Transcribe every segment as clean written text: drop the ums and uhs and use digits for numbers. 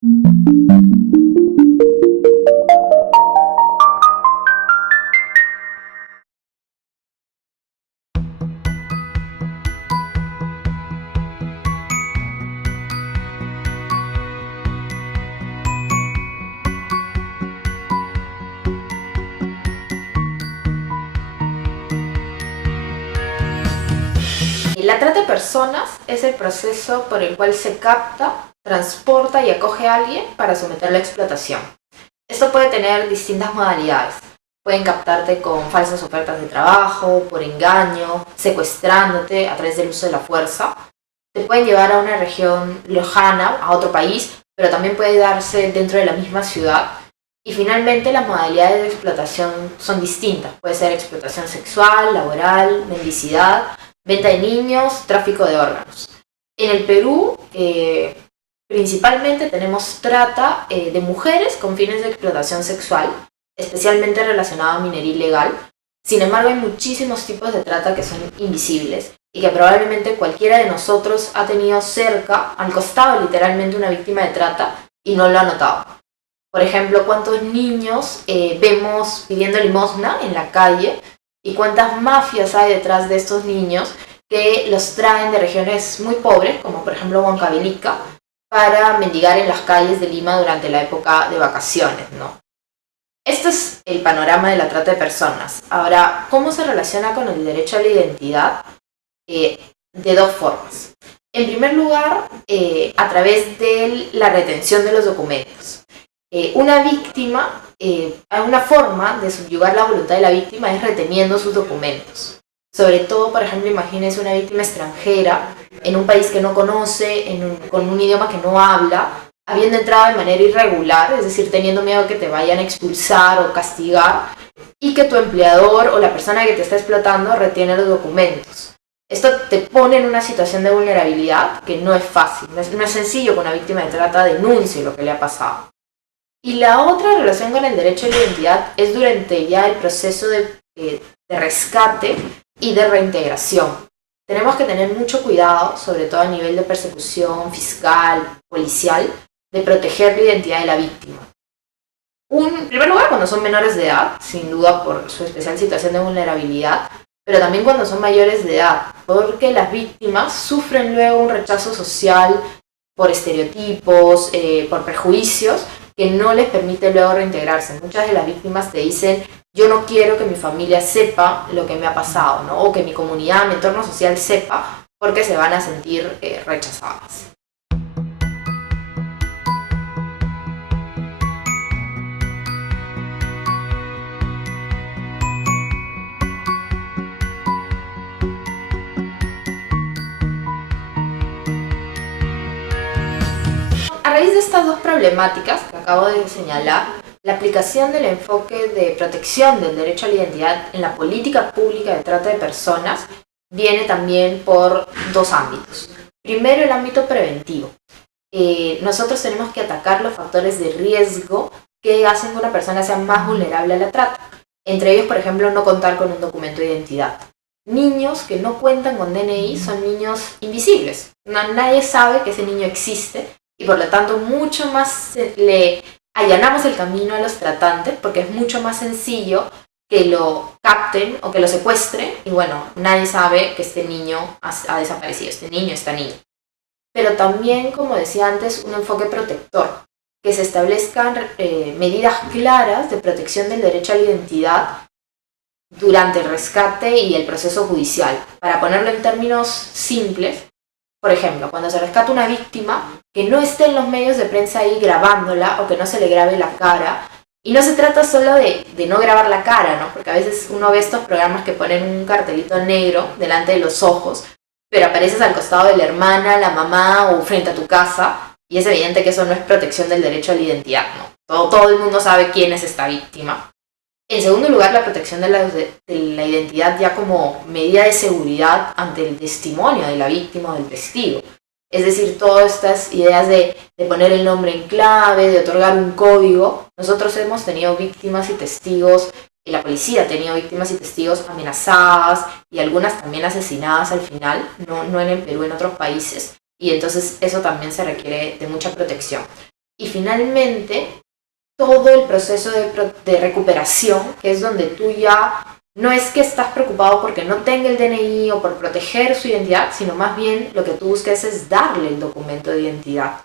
La trata de personas es el proceso por el cual se capta, transporta y acoge a alguien para someterlo a explotación. Esto puede tener distintas modalidades. Pueden captarte con falsas ofertas de trabajo, por engaño, secuestrándote a través del uso de la fuerza. Te pueden llevar a una región lejana, a otro país, pero también puede darse dentro de la misma ciudad. Y finalmente las modalidades de explotación son distintas. Puede ser explotación sexual, laboral, mendicidad, venta de niños, tráfico de órganos. En el Perú, principalmente tenemos trata de mujeres con fines de explotación sexual, especialmente relacionada a minería ilegal. Sin embargo, hay muchísimos tipos de trata que son invisibles y que probablemente cualquiera de nosotros ha tenido cerca, al costado literalmente, una víctima de trata y no lo ha notado. Por ejemplo, ¿cuántos niños vemos pidiendo limosna en la calle? ¿Y cuántas mafias hay detrás de estos niños que los traen de regiones muy pobres, como por ejemplo Huancavelica, para mendigar en las calles de Lima durante la época de vacaciones, ¿no? Este es el panorama de la trata de personas. Ahora, ¿cómo se relaciona con el derecho a la identidad? De dos formas. En primer lugar, a través de la retención de los documentos. Una víctima, una forma de subyugar la voluntad de la víctima es reteniendo sus documentos. Sobre todo, por ejemplo, imagínense una víctima extranjera en un país que no conoce, con un idioma que no habla, habiendo entrado de manera irregular, es decir, teniendo miedo que te vayan a expulsar o castigar, y que tu empleador o la persona que te está explotando retiene los documentos. Esto te pone en una situación de vulnerabilidad que no es fácil, no es sencillo que una víctima de trata denuncie lo que le ha pasado. Y la otra relación con el derecho a la identidad es durante ya el proceso de rescate y de reintegración. Tenemos que tener mucho cuidado, sobre todo a nivel de persecución fiscal, policial, de proteger la identidad de la víctima. En primer lugar, cuando son menores de edad, sin duda por su especial situación de vulnerabilidad, pero también cuando son mayores de edad, porque las víctimas sufren luego un rechazo social por estereotipos, por prejuicios, que no les permite luego reintegrarse. Muchas de las víctimas te dicen: yo no quiero que mi familia sepa lo que me ha pasado, ¿no? O que mi comunidad, mi entorno social sepa, porque se van a sentir rechazadas. A raíz de estas dos problemáticas que acabo de señalar, la aplicación del enfoque de protección del derecho a la identidad en la política pública de trata de personas viene también por dos ámbitos. Primero, el ámbito preventivo. Nosotros tenemos que atacar los factores de riesgo que hacen que una persona sea más vulnerable a la trata. Entre ellos, por ejemplo, no contar con un documento de identidad. Niños que no cuentan con DNI son niños invisibles. Nadie sabe que ese niño existe y por lo tanto mucho más le allanamos el camino a los tratantes porque es mucho más sencillo que lo capten o que lo secuestren y bueno, nadie sabe que este niño ha desaparecido, este niño, esta niña. Pero también, como decía antes, un enfoque protector, que se establezcan medidas claras de protección del derecho a la identidad durante el rescate y el proceso judicial. Para ponerlo en términos simples, por ejemplo, cuando se rescata una víctima, que no esté en los medios de prensa ahí grabándola o que no se le grabe la cara. Y no se trata solo de no grabar la cara, ¿no? Porque a veces uno ve estos programas que ponen un cartelito negro delante de los ojos, pero apareces al costado de la hermana, la mamá o frente a tu casa y es evidente que eso no es protección del derecho a la identidad, ¿no? Todo el mundo sabe quién es esta víctima. En segundo lugar, la protección de la identidad ya como medida de seguridad ante el testimonio de la víctima o del testigo. Es decir, todas estas ideas de poner el nombre en clave, de otorgar un código. Nosotros hemos tenido víctimas y testigos, y la policía ha tenido víctimas y testigos amenazadas y algunas también asesinadas al final, no en el Perú, en otros países. Y entonces eso también se requiere de mucha protección. y finalmente todo el proceso de recuperación, que es donde tú ya no es que estás preocupado porque no tenga el DNI o por proteger su identidad, sino más bien lo que tú buscas es darle el documento de identidad.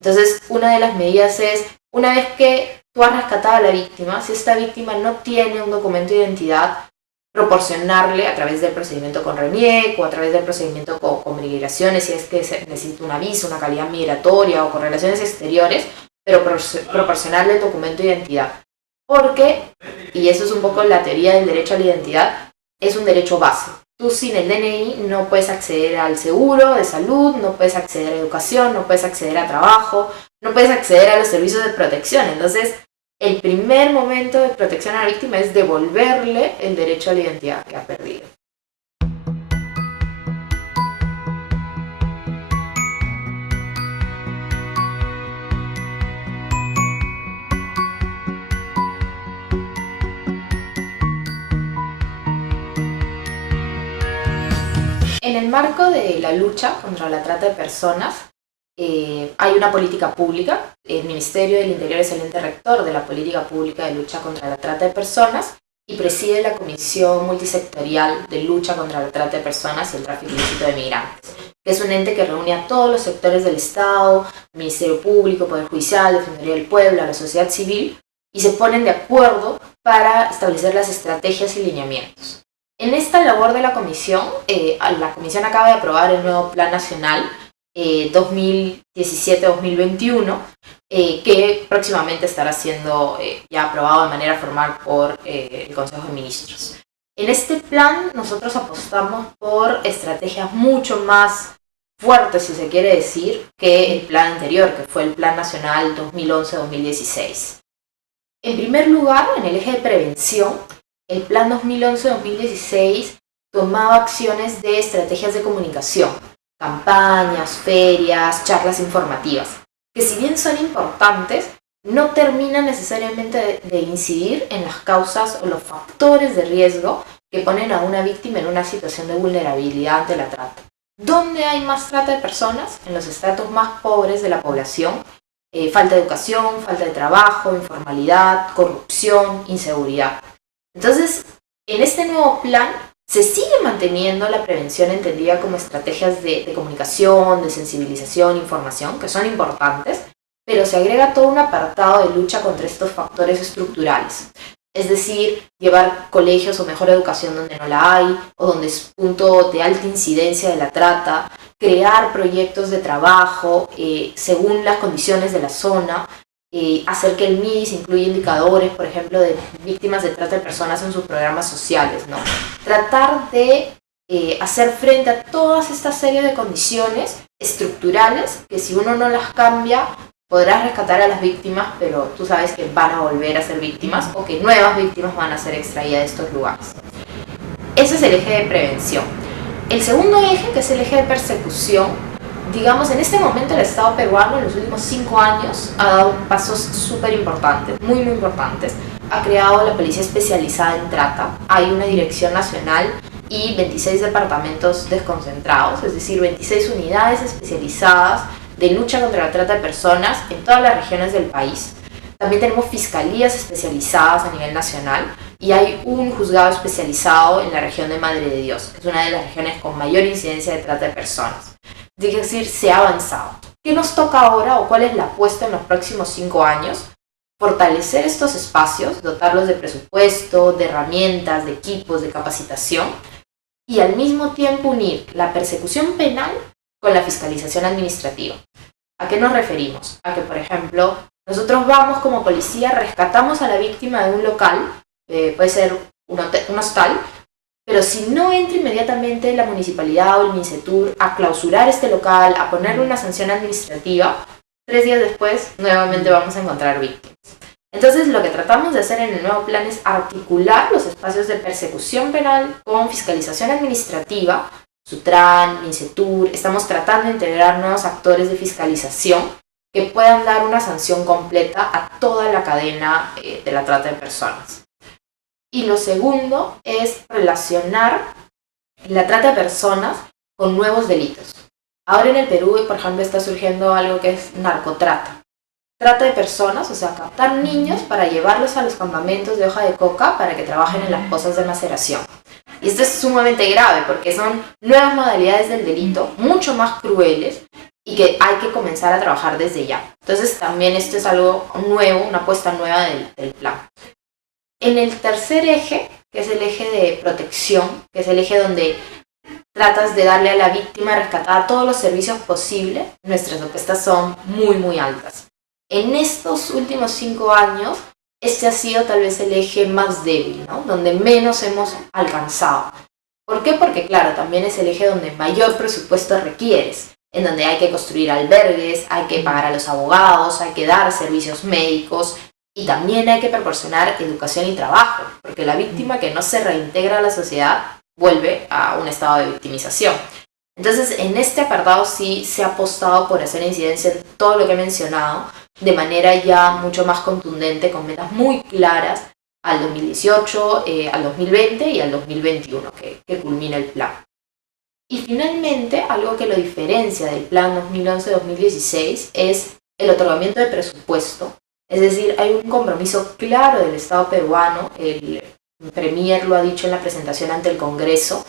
Entonces, una de las medidas es, una vez que tú has rescatado a la víctima, si esta víctima no tiene un documento de identidad, proporcionarle a través del procedimiento con RENIEC o a través del procedimiento con migraciones, si es que se necesita una visa, una calidad migratoria o con relaciones exteriores, pero proporcionarle el documento de identidad. Porque, y eso es un poco la teoría del derecho a la identidad, es un derecho base. Tú sin el DNI no puedes acceder al seguro de salud, no puedes acceder a educación, no puedes acceder a trabajo, no puedes acceder a los servicios de protección. Entonces, el primer momento de protección a la víctima es devolverle el derecho a la identidad que ha perdido. En el marco de la lucha contra la trata de personas, hay una política pública. El Ministerio del Interior es el ente rector de la política pública de lucha contra la trata de personas y preside la Comisión Multisectorial de Lucha contra la Trata de Personas y el Tráfico Ilícito de Migrantes, que es un ente que reúne a todos los sectores del Estado, el Ministerio Público, Poder Judicial, Defensoría del Pueblo, a la sociedad civil, y se ponen de acuerdo para establecer las estrategias y lineamientos. En esta labor de la comisión acaba de aprobar el nuevo Plan Nacional 2017-2021, que próximamente estará siendo ya aprobado de manera formal por el Consejo de Ministros. En este plan nosotros apostamos por estrategias mucho más fuertes, si se quiere decir, que el plan anterior, que fue el Plan Nacional 2011-2016. En primer lugar, en el eje de prevención, el Plan 2011-2016 tomaba acciones de estrategias de comunicación, campañas, ferias, charlas informativas, que si bien son importantes, no terminan necesariamente de incidir en las causas o los factores de riesgo que ponen a una víctima en una situación de vulnerabilidad ante la trata. ¿Dónde hay más trata de personas? En los estratos más pobres de la población. Falta de educación, falta de trabajo, informalidad, corrupción, inseguridad. Entonces, en este nuevo plan se sigue manteniendo la prevención entendida como estrategias de comunicación, de sensibilización, información, que son importantes, pero se agrega todo un apartado de lucha contra estos factores estructurales. Es decir, llevar colegios o mejor educación donde no la hay, o donde es punto de alta incidencia de la trata, crear proyectos de trabajo según las condiciones de la zona, hacer que el MIDIS incluya indicadores, por ejemplo, de víctimas de trata de personas en sus programas sociales, ¿no? Tratar de hacer frente a todas estas series de condiciones estructurales que si uno no las cambia, podrás rescatar a las víctimas, pero tú sabes que van a volver a ser víctimas o que nuevas víctimas van a ser extraídas de estos lugares. Ese es el eje de prevención. El segundo eje, que es el eje de persecución, digamos, en este momento el Estado peruano en los últimos 5 años ha dado pasos súper importantes, muy importantes. Ha creado la Policía Especializada en Trata, hay una Dirección Nacional y 26 departamentos desconcentrados, es decir, 26 unidades especializadas de lucha contra la trata de personas en todas las regiones del país. También tenemos fiscalías especializadas a nivel nacional y hay un juzgado especializado en la región de Madre de Dios, que es una de las regiones con mayor incidencia de trata de personas. Es decir, se ha avanzado. ¿Qué nos toca ahora o cuál es la apuesta en los próximos 5 años? Fortalecer estos espacios, dotarlos de presupuesto, de herramientas, de equipos, de capacitación y al mismo tiempo unir la persecución penal con la fiscalización administrativa. ¿A qué nos referimos? A que, por ejemplo, nosotros vamos como policía, rescatamos a la víctima de un local, puede ser un hostal, pero si no entra inmediatamente la municipalidad o el MINCETUR a clausurar este local, a ponerle una sanción administrativa, 3 días después nuevamente vamos a encontrar víctimas. Entonces lo que tratamos de hacer en el nuevo plan es articular los espacios de persecución penal con fiscalización administrativa, Sutran, MINCETUR. Estamos tratando de integrar nuevos actores de fiscalización que puedan dar una sanción completa a toda la cadena de la trata de personas. Y lo segundo es relacionar la trata de personas con nuevos delitos. Ahora en el Perú, por ejemplo, está surgiendo algo que es narcotrata. trata de personas, o sea, captar niños para llevarlos a los campamentos de hoja de coca para que trabajen en las pozas de maceración. Y esto es sumamente grave porque son nuevas modalidades del delito, mucho más crueles, y que hay que comenzar a trabajar desde ya. Entonces también esto es algo nuevo, una apuesta nueva del plan. En el tercer eje, que es el eje de protección, que es el eje donde tratas de darle a la víctima rescatada todos los servicios posibles, nuestras apuestas son muy altas. En estos últimos 5 años, este ha sido tal vez el eje más débil, ¿no? Donde menos hemos alcanzado. ¿Por qué? Porque claro, también es el eje donde mayor presupuesto requieres, en donde hay que construir albergues, hay que pagar a los abogados, hay que dar servicios médicos y también hay que proporcionar educación y trabajo, porque la víctima que no se reintegra a la sociedad vuelve a un estado de victimización. Entonces, en este apartado sí se ha apostado por hacer incidencia en todo lo que he mencionado de manera ya mucho más contundente, con metas muy claras al 2018, al 2020 y al 2021, que culmina el plan. Y finalmente, algo que lo diferencia del plan 2011-2016 es el otorgamiento de presupuesto. Es decir, hay un compromiso claro del Estado peruano, el Premier lo ha dicho en la presentación ante el Congreso,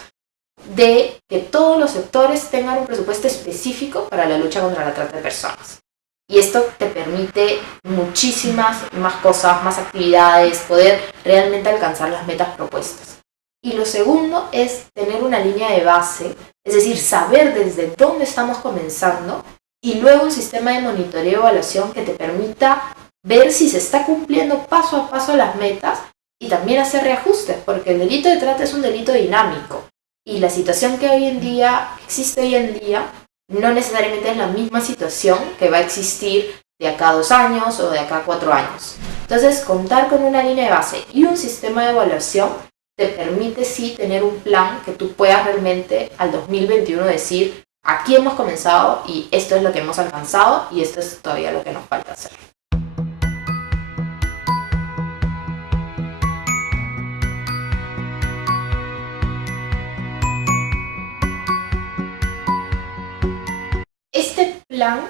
de que todos los sectores tengan un presupuesto específico para la lucha contra la trata de personas. Y esto te permite muchísimas más cosas, más actividades, poder realmente alcanzar las metas propuestas. Y lo segundo es tener una línea de base, es decir, saber desde dónde estamos comenzando y luego un sistema de monitoreo y evaluación que te permita ver si se está cumpliendo paso a paso las metas y también hacer reajustes, porque el delito de trata es un delito dinámico y la situación que existe hoy en día no necesariamente es la misma situación que va a existir de acá a 2 años o de acá a 4 años. Entonces, contar con una línea de base y un sistema de evaluación te permite sí tener un plan que tú puedas realmente al 2021 decir, aquí hemos comenzado y esto es lo que hemos alcanzado y esto es todavía lo que nos falta hacer. Este plan,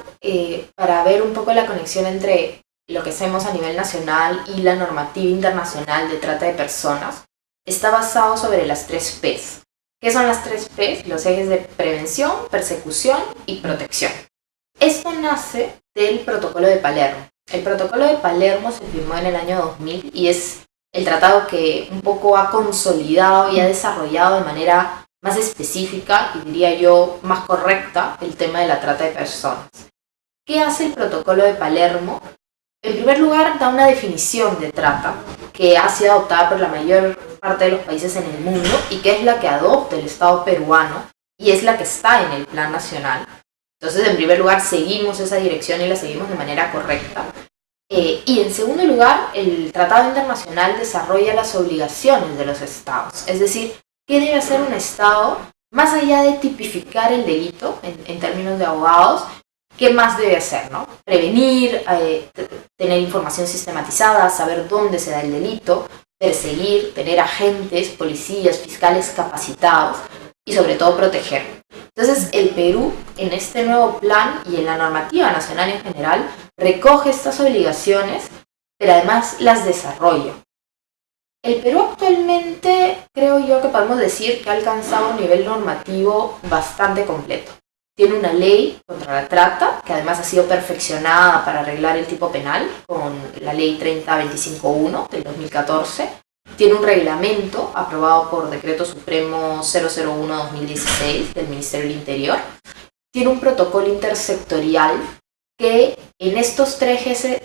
para ver un poco la conexión entre lo que hacemos a nivel nacional y la normativa internacional de trata de personas, está basado sobre las 3 P's. ¿Qué son las 3 P's? Los ejes de prevención, persecución y protección. Esto nace del Protocolo de Palermo. El Protocolo de Palermo se firmó en el año 2000 y es el tratado que un poco ha consolidado y ha desarrollado de manera más específica y diría yo más correcta el tema de la trata de personas. ¿Qué hace el Protocolo de Palermo? En primer lugar, da una definición de trata que ha sido adoptada por la mayor parte de los países en el mundo y que es la que adopta el Estado peruano y es la que está en el plan nacional. Entonces, en primer lugar, seguimos esa dirección y la seguimos de manera correcta. Y en segundo lugar, el Tratado Internacional desarrolla las obligaciones de los Estados, es decir, ¿qué debe hacer un Estado más allá de tipificar el delito en términos de abogados? ¿Qué más debe hacer, no? Prevenir, tener información sistematizada, saber dónde se da el delito, perseguir, tener agentes, policías, fiscales capacitados y sobre todo proteger. Entonces el Perú en este nuevo plan y en la normativa nacional en general recoge estas obligaciones, pero además las desarrolla. El Perú actualmente creo yo que podemos decir que ha alcanzado un nivel normativo bastante completo. Tiene una ley contra la trata, que además ha sido perfeccionada para arreglar el tipo penal con la ley 30251 del 2014. Tiene un reglamento aprobado por Decreto Supremo 001-2016 del Ministerio del Interior. Tiene un protocolo intersectorial que en estos 3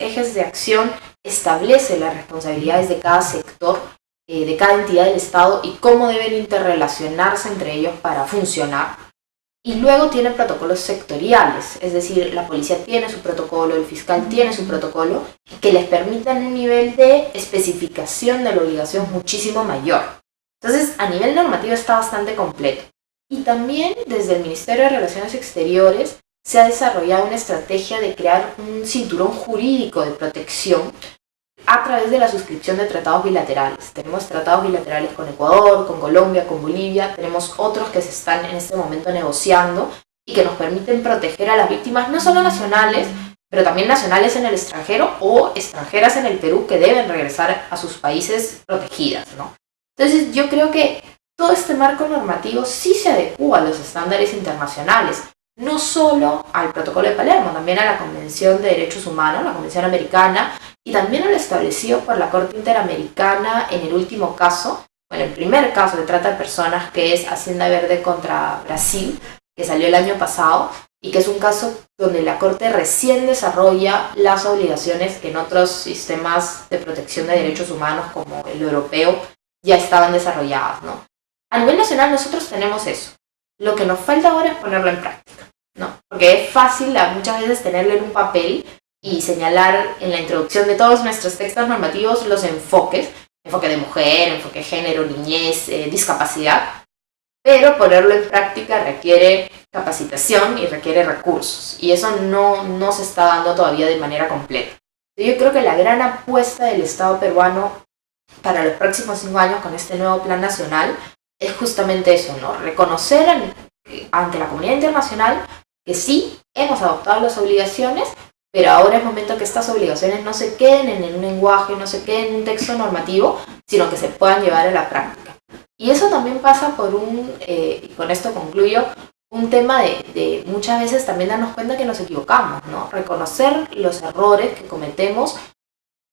ejes de acción establece las responsabilidades de cada sector, de cada entidad del Estado y cómo deben interrelacionarse entre ellos para funcionar. Y luego tiene protocolos sectoriales, es decir, la policía tiene su protocolo, el fiscal tiene su protocolo, que les permitan un nivel de especificación de la obligación muchísimo mayor. Entonces, a nivel normativo está bastante completo. Y también desde el Ministerio de Relaciones Exteriores se ha desarrollado una estrategia de crear un cinturón jurídico de protección a través de la suscripción de tratados bilaterales. Tenemos tratados bilaterales con Ecuador, con Colombia, con Bolivia, tenemos otros que se están en este momento negociando y que nos permiten proteger a las víctimas no solo nacionales, pero también nacionales en el extranjero o extranjeras en el Perú que deben regresar a sus países protegidas, ¿no? Entonces yo creo que todo este marco normativo sí se adecúa a los estándares internacionales, no solo al Protocolo de Palermo, también a la Convención de Derechos Humanos, la Convención Americana, y también a lo establecido por la Corte Interamericana en el último caso, bueno, el primer caso de trata de personas, que es Hacienda Verde contra Brasil, que salió el año pasado, y que es un caso donde la Corte recién desarrolla las obligaciones que en otros sistemas de protección de derechos humanos, como el europeo, ya estaban desarrolladas, ¿no? A nivel nacional nosotros tenemos eso. Lo que nos falta ahora es ponerlo en práctica, ¿no? Porque es fácil muchas veces tenerlo en un papel y señalar en la introducción de todos nuestros textos normativos los enfoques, enfoque de mujer, enfoque de género, niñez, discapacidad, pero ponerlo en práctica requiere capacitación y requiere recursos, y eso no se está dando todavía de manera completa. Yo creo que la gran apuesta del Estado peruano para los próximos 5 años con este nuevo plan nacional es justamente eso, ¿no? Reconocer ante la comunidad internacional que sí, hemos adoptado las obligaciones, pero ahora es momento que estas obligaciones no se queden en un lenguaje, no se queden en un texto normativo, sino que se puedan llevar a la práctica. Y eso también pasa por y con esto concluyo, un tema de muchas veces también darnos cuenta que nos equivocamos, ¿no? Reconocer los errores que cometemos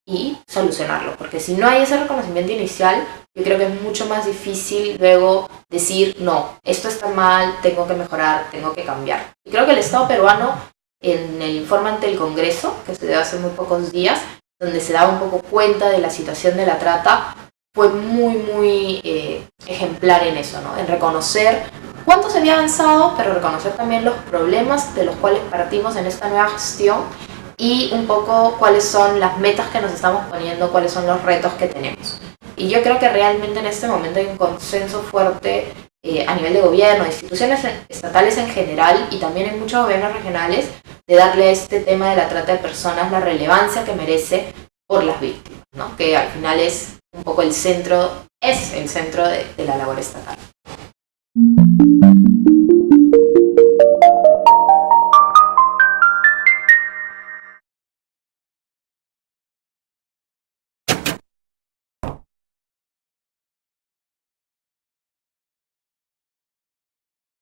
y solucionarlo, porque si no hay ese reconocimiento inicial, yo creo que es mucho más difícil luego decir, no, esto está mal, tengo que mejorar, tengo que cambiar. Y creo que el Estado peruano, en el informe ante el Congreso, que se dio hace muy pocos días, donde se daba un poco cuenta de la situación de la trata, fue muy ejemplar en eso, ¿no? En reconocer cuánto se había avanzado, pero reconocer también los problemas de los cuales partimos en esta nueva gestión y un poco cuáles son las metas que nos estamos poniendo, cuáles son los retos que tenemos. Y yo creo que realmente en este momento hay un consenso fuerte a nivel de gobierno, de instituciones estatales en general y también en muchos gobiernos regionales, de darle a este tema de la trata de personas la relevancia que merece por las víctimas, ¿no? Que al final es un poco el centro de la labor estatal.